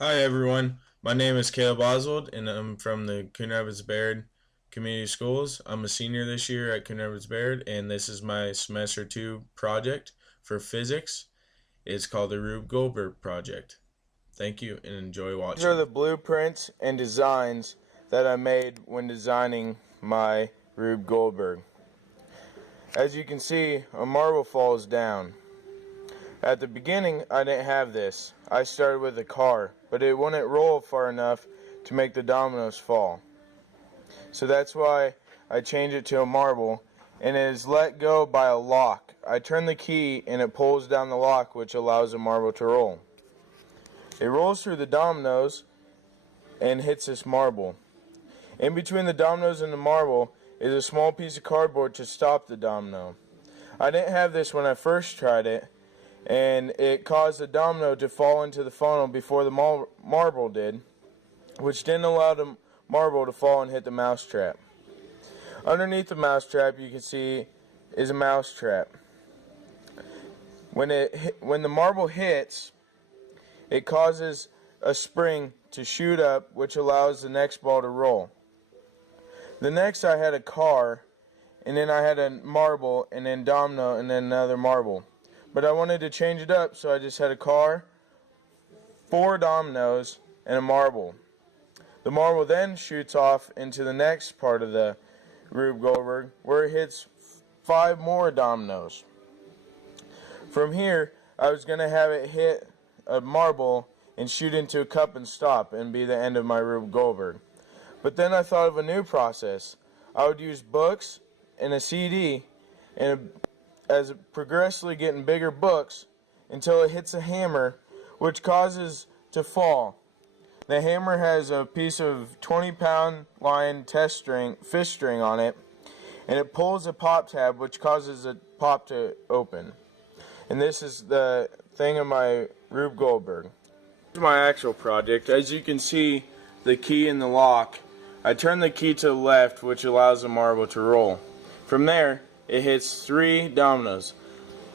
Hi everyone, my name is Caleb Oswald and I'm from the Coon Rapids Bayard Community Schools. I'm a senior this year at Coon Rapids Bayard and this is my semester 2 project for physics. It's called the Rube Goldberg project. Thank you and enjoy These are watching. the blueprints and designs that I made when designing my Rube Goldberg. As you can see, a marble falls down. At the beginning, I didn't have this. I started with a car, but it wouldn't roll far enough to make the dominoes fall. So that's why I changed it to a marble, and it is let go by a lock. I turn the key and it pulls down the lock, which allows the marble to roll. It rolls through the dominoes and hits this marble. In between the dominoes and the marble is a small piece of cardboard to stop the domino. I didn't have this when I first tried it, and it caused the domino to fall into the funnel before the marble did, which didn't allow the marble to fall and hit the mousetrap. Underneath the mousetrap, you can see is a mousetrap. When the marble hits, it causes a spring to shoot up, which allows the next ball to roll. The next I had a car, and then I had a marble, and then domino, and then another marble. But I wanted to change it up, so I just had a car, 4 dominoes, and a marble. The marble then shoots off into the next part of the Rube Goldberg, where it hits 5 more dominoes. From here, I was going to have it hit a marble and shoot into a cup and stop and be the end of my Rube Goldberg. But then I thought of a new process. I would use books and a CD, and as progressively getting bigger books until it hits a hammer, which causes to fall. The hammer has a piece of 20-pound line fish string on it, and it pulls a pop tab, which causes a pop to open. And this is the thing of my Rube Goldberg. This is my actual project. As you can see, the key in the lock. I turn the key to the left, which allows the marble to roll. From there, it hits 3 dominoes.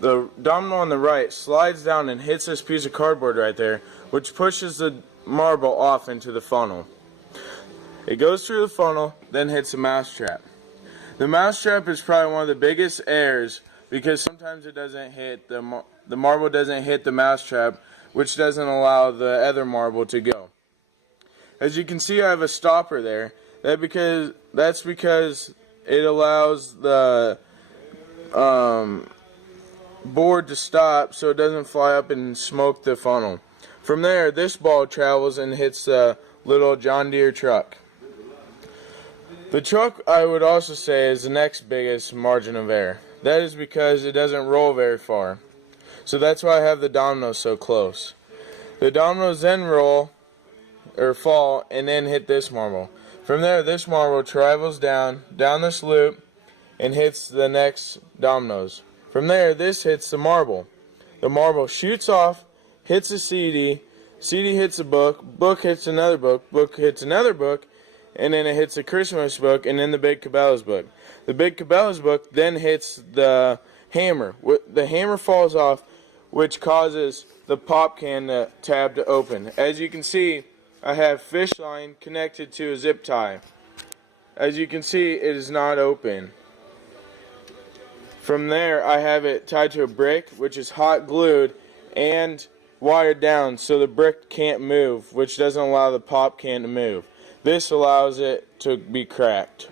The domino on the right slides down and hits this piece of cardboard right there, which pushes the marble off into the funnel. It goes through the funnel, then hits the mousetrap. The mousetrap is probably one of the biggest errors because sometimes it doesn't hit the marble doesn't hit the mousetrap, which doesn't allow the other marble to go. As you can see, I have a stopper there. That's because it allows the board to stop so it doesn't fly up and smoke the funnel. From there, this ball travels and hits the little John Deere truck. The truck, I would also say, is the next biggest margin of error. That is because it doesn't roll very far. So that's why I have the dominoes so close. The dominoes then roll or fall and then hit this marble. From there, this marble travels down this loop and hits the next dominoes. From there, this hits the marble. The marble shoots off, hits a CD, CD hits a book, book hits another book hits another book, and then it hits the Christmas book and then the Big Cabela's book. The Big Cabela's book then hits the hammer. The hammer falls off, which causes the pop can tab to open. As you can see, I have fish line connected to a zip tie. As you can see, it is not open. From there, I have it tied to a brick, which is hot glued and wired down so the brick can't move, which doesn't allow the pop can to move. This allows it to be cracked.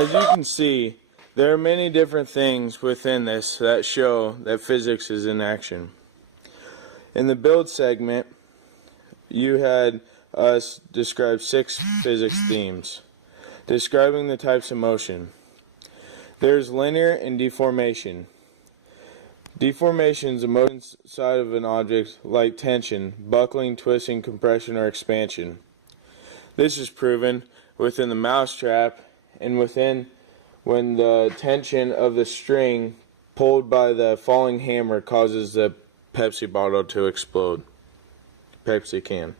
As you can see, there are many different things within this that show that physics is in action. In the build segment, you had us describe 6 physics themes, describing the types of motion. There's linear and deformation. Deformation is the motion side of an object like tension, buckling, twisting, compression, or expansion. This is proven within the mousetrap and within when the tension of the string pulled by the falling hammer causes the Pepsi bottle to explode. Pepsi can.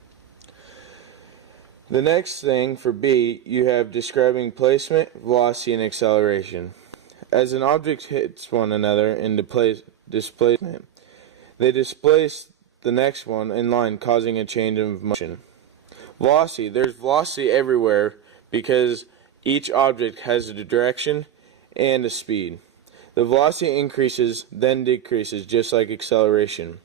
The next thing for B, you have describing placement, velocity, and acceleration. As an object hits one another in displacement, they displace the next one in line, causing a change of motion. Velocity, there's velocity everywhere because each object has a direction and a speed. The velocity increases, then decreases, just like acceleration.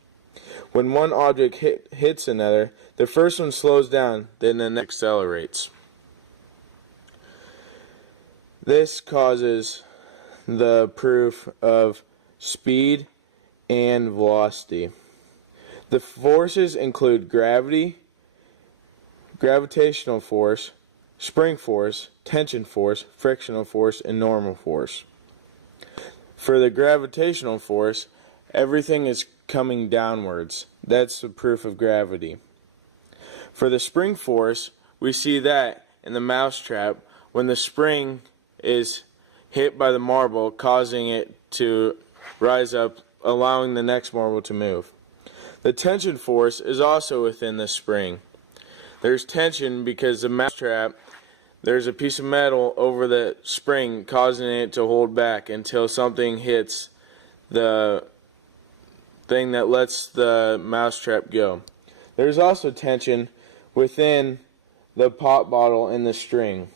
When one object hits another, the first one slows down, then the next accelerates. This causes the proof of speed and velocity. The forces include gravity, gravitational force, spring force, tension force, frictional force, and normal force. For the gravitational force, everything is coming downwards. That's the proof of gravity. For the spring force, we see that in the mousetrap when the spring is hit by the marble, causing it to rise up, allowing the next marble to move. The tension force is also within the spring. There's tension because the mousetrap, there's a piece of metal over the spring causing it to hold back until something hits the thing that lets the mousetrap go. There's also tension within the pop bottle and the string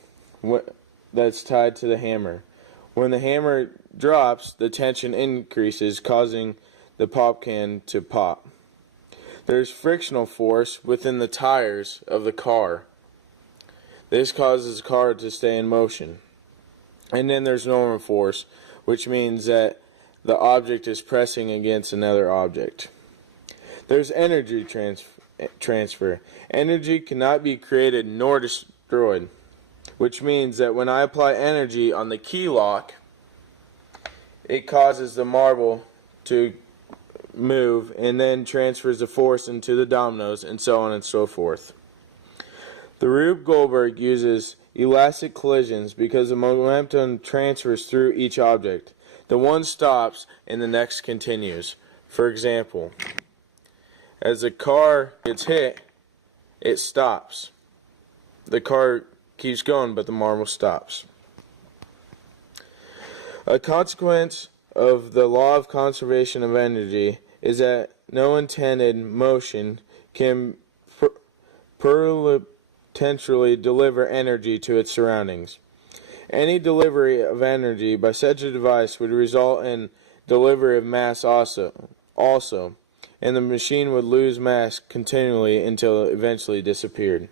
that's tied to the hammer. When the hammer drops, the tension increases, causing the pop can to pop. There's frictional force within the tires of the car. This causes the car to stay in motion. And then there's normal force, which means that the object is pressing against another object. There's energy transfer. Energy cannot be created nor destroyed, which means that when I apply energy on the key lock, it causes the marble to move and then transfers the force into the dominoes and so on and so forth. The Rube Goldberg uses elastic collisions because the momentum transfers through each object. The one stops and the next continues. For example, as the car gets hit, it stops. The car keeps going, but the marble stops. A consequence of the law of conservation of energy is that no intended motion can potentially deliver energy to its surroundings. Any delivery of energy by such a device would result in delivery of mass also, and the machine would lose mass continually until it eventually disappeared.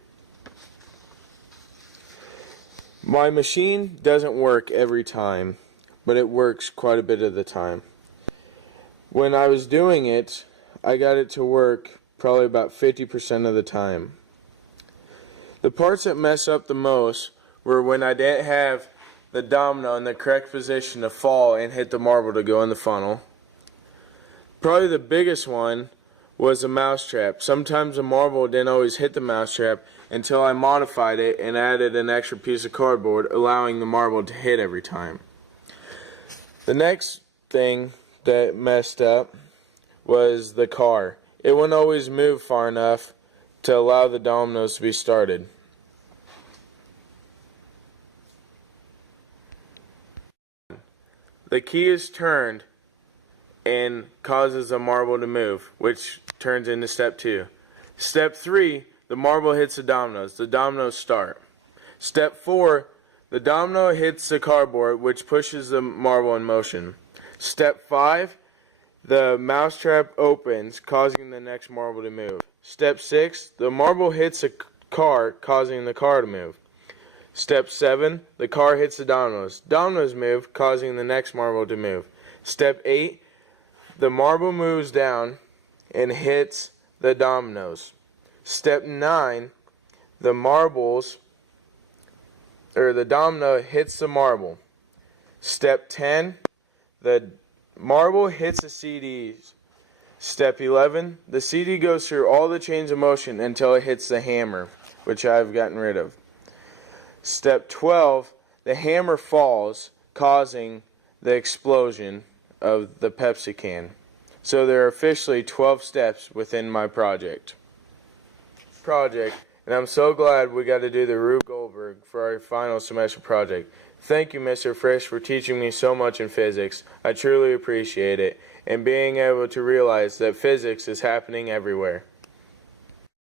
My machine doesn't work every time, but it works quite a bit of the time. When I was doing it, I got it to work probably about 50% of the time. The parts that mess up the most were when I didn't have the domino in the correct position to fall and hit the marble to go in the funnel. Probably the biggest one was the mousetrap. Sometimes the marble didn't always hit the mousetrap until I modified it and added an extra piece of cardboard, allowing the marble to hit every time. The next thing that messed up was the car. It wouldn't always move far enough to allow the dominoes to be started. The key is turned and causes the marble to move, which turns into step 2. Step 3, the marble hits the dominoes start. Step 4, the domino hits the cardboard, which pushes the marble in motion. Step 5, the mousetrap opens, causing the next marble to move. Step 6, the marble hits a car, causing the car to move. Step 7, the car hits the dominoes. Dominoes move, causing the next marble to move. Step 8, the marble moves down and hits the dominoes. Step 9, the domino hits the marble. Step 10, the marble hits the CDs. Step 11, the CD goes through all the chains of motion until it hits the hammer, which I've gotten rid of. Step 12, the hammer falls, causing the explosion of the Pepsi can. So there are officially 12 steps within my project. And I'm so glad we got to do the Rube Goldberg for our final semester project. Thank you, Mr. Frisch, for teaching me so much in physics. I truly appreciate it, and being able to realize that physics is happening everywhere.